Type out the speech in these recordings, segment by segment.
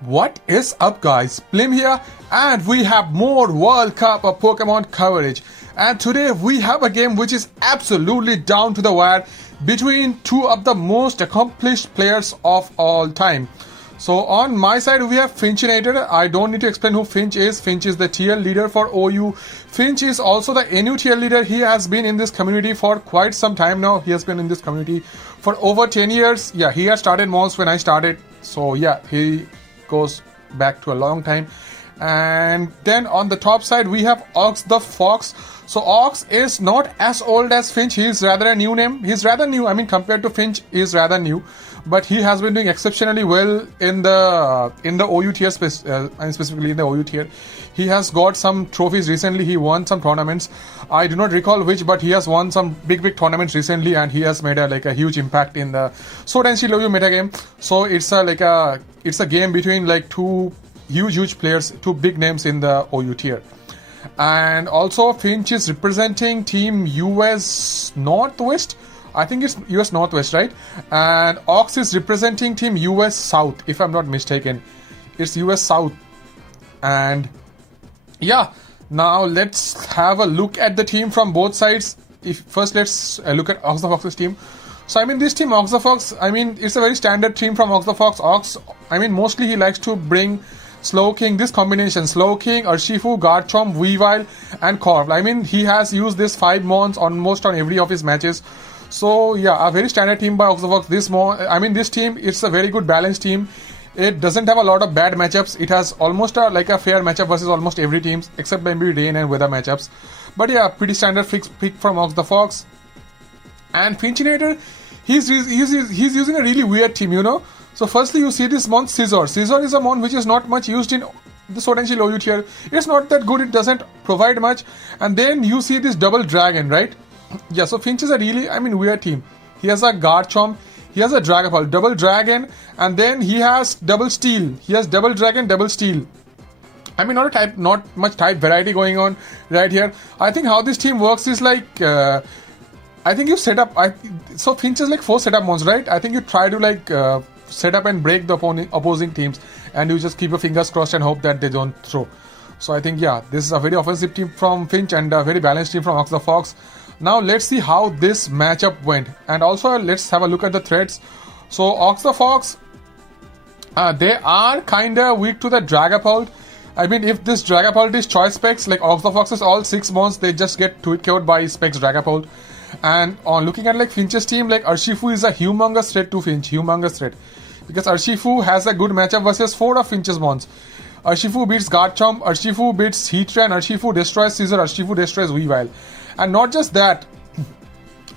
What is up, guys? Blim here, and we have more World Cup of Pokemon coverage. And today we have a game which is absolutely down to the wire between two of the most accomplished players of all time. So on my side we have Finchinator. I don't need to explain who Finch is. Finch is the tier leader for OU. Finch is also the NU tier leader. He has been in this community for quite some time now. He has been in this community for over 10 years. Yeah, he has started most when I started. So yeah, he goes back to a long time. And then on the top side we have Ox the Fox. So Ox is not as old as Finch. He is rather a new name. He's rather new. I mean, compared to Finch, he is rather new. But he has been doing exceptionally well in the OU tier, and specifically in the OU tier. He has got some trophies recently. He won some tournaments. I do not recall which, but he has won some big tournaments recently, and he has made a huge impact in the Sword and Shield OU metagame. So it's a game between two huge players, two big names in the OU tier. And also Finch is representing Team US Northwest. I think it's US Northwest, right? And Ox is representing Team US South, if I'm not mistaken. It's US South. And yeah, now let's have a look at the team from both sides. First let's look at Ox the Fox's team. So I mean, this team Ox the Fox, I mean, it's a very standard team from Ox the Fox. Ox, I mean, mostly he likes to bring Slowking, this combination, Slowking, Urshifu, Garchomp, Weavile and Corv. I mean, he has used this 5 mons almost on every of his matches. So yeah, a very standard team by Ox the Fox. This team, it's a very good balanced team. It doesn't have a lot of bad matchups. It has almost a fair matchup versus almost every team, except maybe rain and weather matchups. But yeah, pretty standard fixed pick from Ox the Fox. And Finchinator, he's using a really weird team, you know. So firstly, you see this mon Scizor. Scizor is a mon which is not much used in the Sword and Shield OU tier. It's not that good. It doesn't provide much. And then you see this double dragon, right? Yeah, so Finch is a really, weird team. He has a Garchomp, he has a Dragapult, double dragon, and then he has double steel. He has double dragon, double steel. I mean, not much type variety going on right here. I think how this team works is I think you set up. So Finch is 4 setup mons, right? I think you try to set up and break the opposing teams, and you just keep your fingers crossed and hope that they don't throw. So I think yeah, this is a very offensive team from Finch and a very balanced team from Ox the Fox. Now let's see how this matchup went, and also let's have a look at the threats. So Ox the Fox, they are kinda weak to the Dragapult. I mean, if this Dragapult is choice specs, like Ox the Fox is all 6 mons, they just get tweaked by specs Dragapult. And on looking at Finch's team, Urshifu is a humongous threat to Finch, humongous threat. Because Urshifu has a good matchup versus 4 of Finch's mons. Urshifu beats Garchomp, Urshifu beats Heatran, Urshifu destroys Scizor, Urshifu destroys Weavile. And not just that,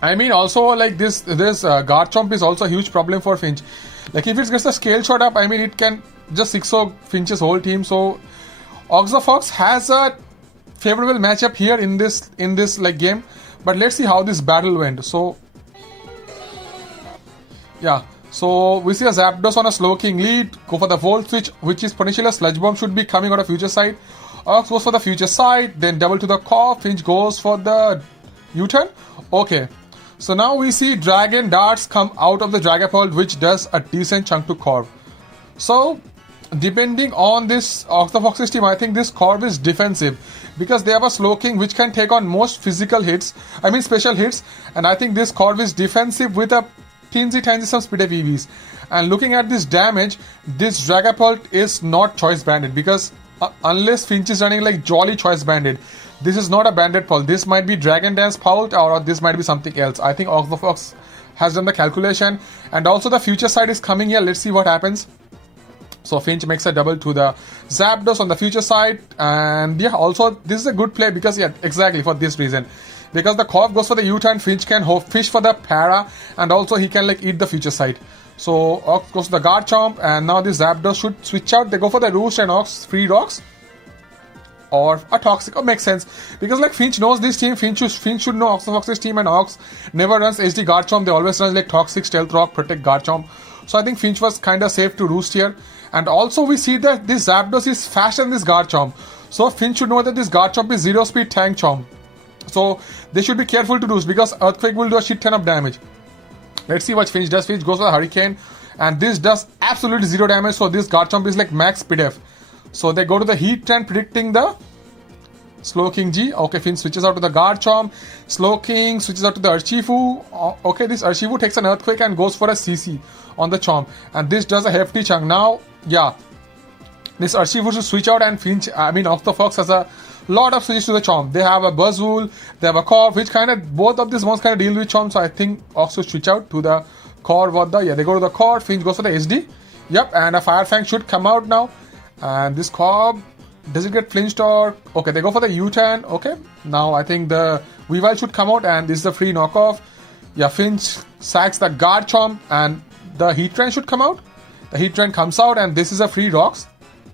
I mean also this Garchomp is also a huge problem for Finch. If it gets the scale shot up, I mean it can just 6-0 Finch's whole team. So Ox the Fox has a favorable matchup here in this game. But let's see how this battle went. So yeah, so we see a Zapdos on a Slowking lead. Go for the Volt Switch, which is potentially a Sludge Bomb, should be coming out of future side. Ox goes for the future side, then double to the core. Finch goes for the U-turn. Okay, so now we see Dragon Darts come out of the Dragapult, which does a decent chunk to Corv. So depending on this Ox the Fox's team, I think this Corv is defensive, because they have a Slowking which can take on most physical hits, special hits, and I think this Corv is defensive with a tiny some speed of EVs. And looking at this damage, this Dragapult is not choice banded, because unless Finch is running Jolly choice banded, this is not a banded Pult. This might be Dragon Dance Pult, or this might be something else. I think Ox the Fox has done the calculation, and also the future side is coming here. Let's see what happens. So Finch makes a double to the Zapdos on the future side, and yeah, also this is a good play, because yeah, exactly for this reason, because the Corv goes for the U-turn, Finch can fish for the Para, and also he can eat the future side. So Ox goes to the Garchomp, and now this Zapdos should switch out. They go for the Roost, and Ox free rocks or a Toxic. Oh, makes sense, because Finch knows this team. Finch should know Ox the Fox's team, and Ox never runs SD Garchomp. They always run Toxic, Stealth Rock, Protect Garchomp. So I think Finch was kinda safe to Roost here. And also we see that this Zapdos is faster than this Garchomp. So Finch should know that this Garchomp is 0 speed tank chomp. So they should be careful to Roost, because Earthquake will do a shit ton of damage. Let's see what Finch does. Finch goes for the Hurricane, and this does absolutely 0 damage. So this Garchomp is like max PDF. So they go to the Heat Trend, predicting the Slowking G. Okay, Finn switches out to the Garchomp. Slowking switches out to the Urshifu. Okay, this Urshifu takes an Earthquake and goes for a CC on the Chomp. And this does a hefty chunk. Now, yeah, this Urshifu should switch out, and Octofox has a lot of switches to the Chomp. They have a Buzzwool, they have a Corv, which kind of, both of these ones kind of deal with Chomp. So I think Ox should switch out to the Corv. Yeah, they go to the Corv. Finch goes for the SD. Yep, and a Fire Fang should come out now. And this Corv, does it get flinched or... Okay, they go for the U-turn. Okay, now I think the Weavile should come out, and this is the free knockoff. Yeah, Finch sacks the Garchomp, and the Heat Trend should come out. The Heat Trend comes out, and this is a free Rocks.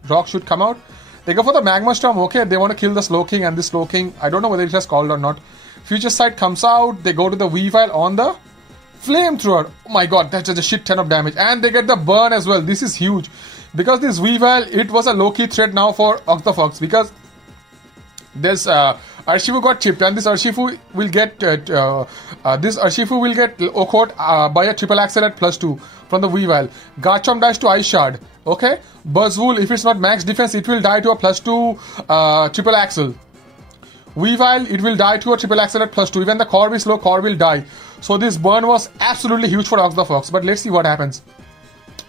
Rocks should come out. They go for the Magma Storm. Okay, they want to kill the Slowking, and this Slowking, I don't know whether it has called or not. Future Sight comes out. They go to the Weavile on the Flamethrower. Oh my god, that's just a shit ton of damage. And they get the burn as well. This is huge. Because this Weavile, it was a low-key threat now for Octofox. Because this Urshifu got chipped, and this Urshifu will get Okot by a triple axle at +2 from the Weavile. Garchomp dies to Ice Shard. Okay, Buzzwool, if it's not max defense, it will die to a +2 triple axle. Weavile, it will die to a triple axle at +2. Even the Corv is low, Corv will die. So this burn was absolutely huge for Octofox. But let's see what happens.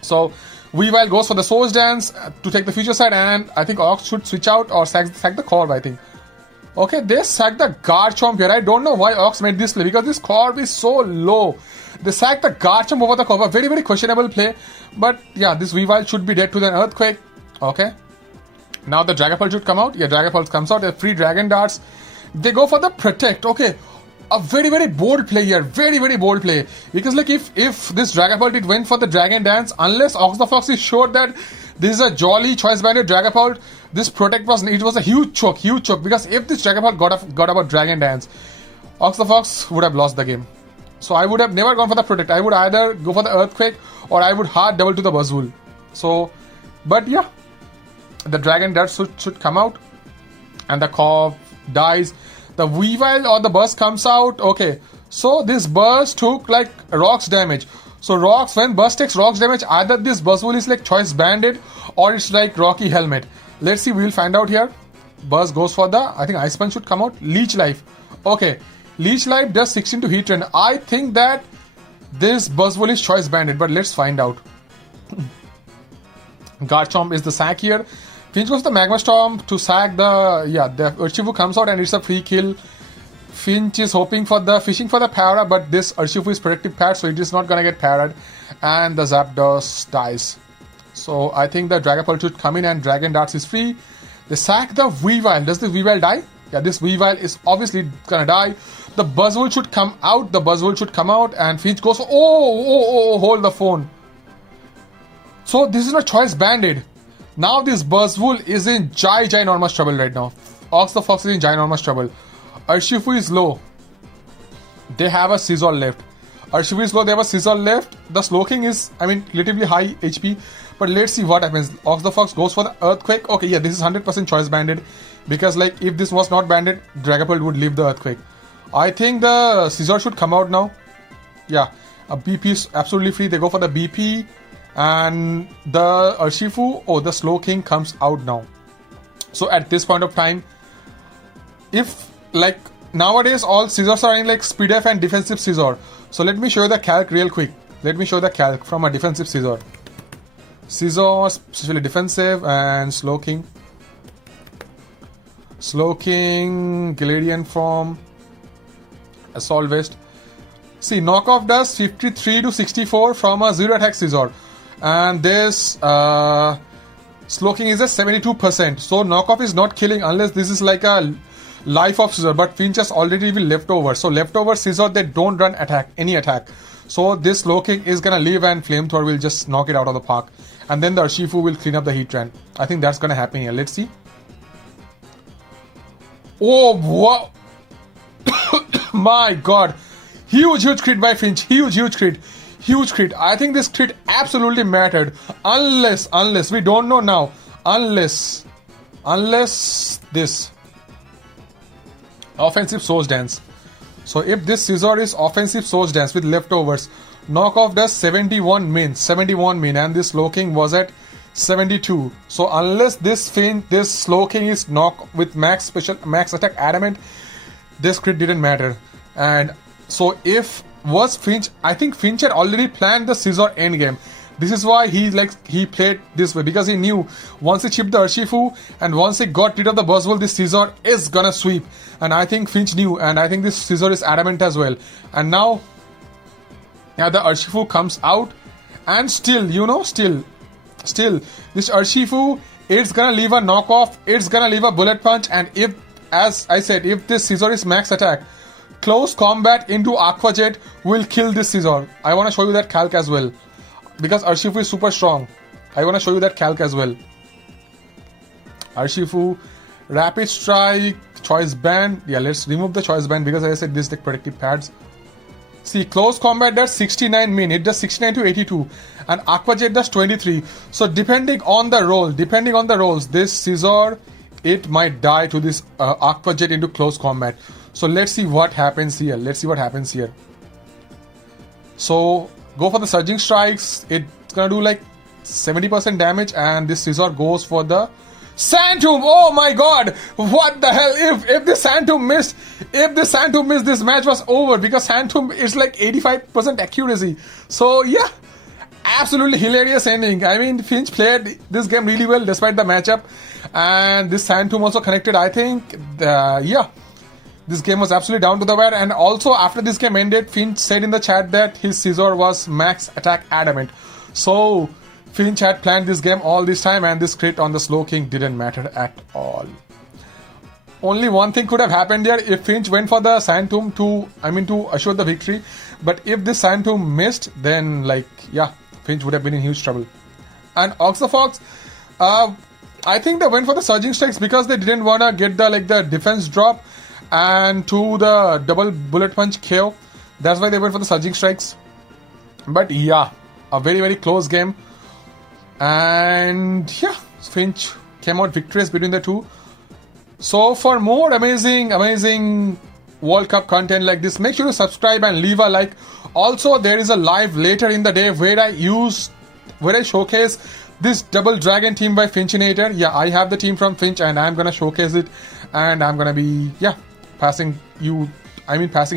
So Weavile goes for the Swords Dance to take the Future Sight, and I think Ox should switch out or sack the Corv, I think. Okay, they sack the Garchomp here. I don't know why Ox made this play, because this Corv is so low. They sack the Garchomp over the Corv. A very, very questionable play. But yeah, this Weavile should be dead to the Earthquake. Okay. Now the Dragapult should come out. Yeah, Dragapult comes out. They're free Dragon Darts. They go for the Protect. Okay. A very, very bold play here. Very, very bold play. Because like if this Dragapult, it went for the Dragon Dance, unless Octofox is sure that this is a jolly choice banded Dragapult, this Protect was a huge choke. Because if this Dragapult got about Dragon Dance, Octofox would have lost the game. So I would have never gone for the Protect. I would either go for the Earthquake, or I would hard double to the Buzzwool. So, but yeah, the Dragon Dart should come out, and the Corv dies. The Weavile or the Burst comes out. Okay, so this Burst took like Rocks damage. So Rocks, when Burst takes Rocks damage, either this Buzzwool is like choice banded, or it's like Rocky Helmet. Let's see, we'll find out here. Burst goes for the, I think Ice Punch should come out. Leech Life. Okay, Leech Life does 16 to Heat Trend. I think that this Buzzwool is choice banded, but let's find out. Garchomp is the sack here. Finch goes to the Magma Storm to sack the Urshifu comes out, and it's a free kill. Finch is fishing for the Para, but this Urshifu is protective pad, so it is not gonna get parried, and the Zapdos dies. So I think the Dragapult should come in, and Dragon Darts is free. They sack the Weavile. Does the Weavile die? Yeah, this Weavile is obviously gonna die. The Buzzwool should come out. And Finch goes for hold the phone. So this is not choice banded. Now this Buzzwool is in ginormous trouble right now. Octofox is in ginormous trouble. Urshifu is low. They have a Scizor left. Urshifu is low, they have a Scizor left. The Slowking is, relatively high HP. But let's see what happens. Octofox goes for the Earthquake. Okay, yeah, this is 100% choice banded. Because like, if this was not banded, Dragapult would leave the Earthquake. I think the Scizor should come out now. Yeah, a BP is absolutely free. They go for the BP. And the Urshifu, the Slowking comes out now. So at this point of time, if like nowadays all Scizors are in like Speed F and defensive Scizor. So let me show you the calc real quick. Let me show the calc from a defensive Scizor. Scizor, especially defensive, and Slowking, Galarian form, Assault Vest. See, knockoff does 53 to 64 from a 0 attack Scizor. And this Slowking is at 72%. So knockoff is not killing unless this is like a life of Scizor. But Finch has already been leftover. So leftover Scizor, they don't run any attack. So this Slowking is gonna leave, and Flamethrower will just knock it out of the park. And then the Urshifu will clean up the Heat Trend. I think that's gonna happen here. Let's see. Oh wow. My god. Huge crit by Finch. Huge crit. I think this crit absolutely mattered. Unless we don't know now. Unless this offensive Swords Dance. So if this Scizor is offensive Swords Dance with leftovers, knockoff does 71 min, and this slow king was at 72. So unless this slow king is knock with max attack adamant, this crit didn't matter. And so if was Finch, I think Finch had already planned the Scizor endgame. This is why he played this way, because he knew once he chipped the Urshifu and once he got rid of the Buzzwole, this Scizor is gonna sweep. And I think Finch knew, and I think this Scizor is adamant as well. And now the Urshifu comes out, and still this Urshifu, it's gonna leave a knockoff, it's gonna leave a bullet punch, and if, as I said, if this Scizor is max attack, close combat into Aqua Jet will kill this Scizor. I want to show you that calc as well, because Urshifu is super strong. I want to show you that calc as well. Urshifu, Rapid Strike, Choice Band. Yeah, let's remove the Choice Band, because as I said, this is the protective pads. See, close combat does 69 min, it does 69 to 82, and Aqua Jet does 23. So depending on the rolls, this Scizor, it might die to this Aqua Jet into close combat. So let's see what happens here. So go for the Surging Strikes. It's gonna do like 70% damage, and this Scizor goes for the Sand Tomb. Oh my god! What the hell? If the Sand Tomb missed, this match was over, because Sand Tomb is like 85% accuracy. So yeah, absolutely hilarious ending. I mean, Finch played this game really well despite the matchup, and this Sand Tomb also connected. I think this game was absolutely down to the wire. And also after this game ended, Finch said in the chat that his Scizor was max attack adamant. So Finch had planned this game all this time, and this crit on the slow king didn't matter at all. Only one thing could have happened here, if Finch went for the Sand Tomb to assure the victory. But if this Sand Tomb missed, then Finch would have been in huge trouble. And Oxafox, I think they went for the Surging Strikes because they didn't want to get the defense drop and to the double bullet punch KO. That's why they went for the Surging Strikes. But yeah, a very, very close game. And yeah, Finch came out victorious between the two. So for more amazing World Cup content like this, make sure to subscribe and leave a like. Also, there is a live later in the day where I showcase this double dragon team by Finchinator. Yeah, I have the team from Finch, and I'm gonna showcase it, and I'm gonna be passing you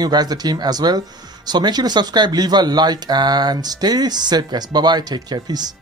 guys the team as well. So make sure to subscribe, leave a like, and stay safe, guys. Bye bye, take care, peace.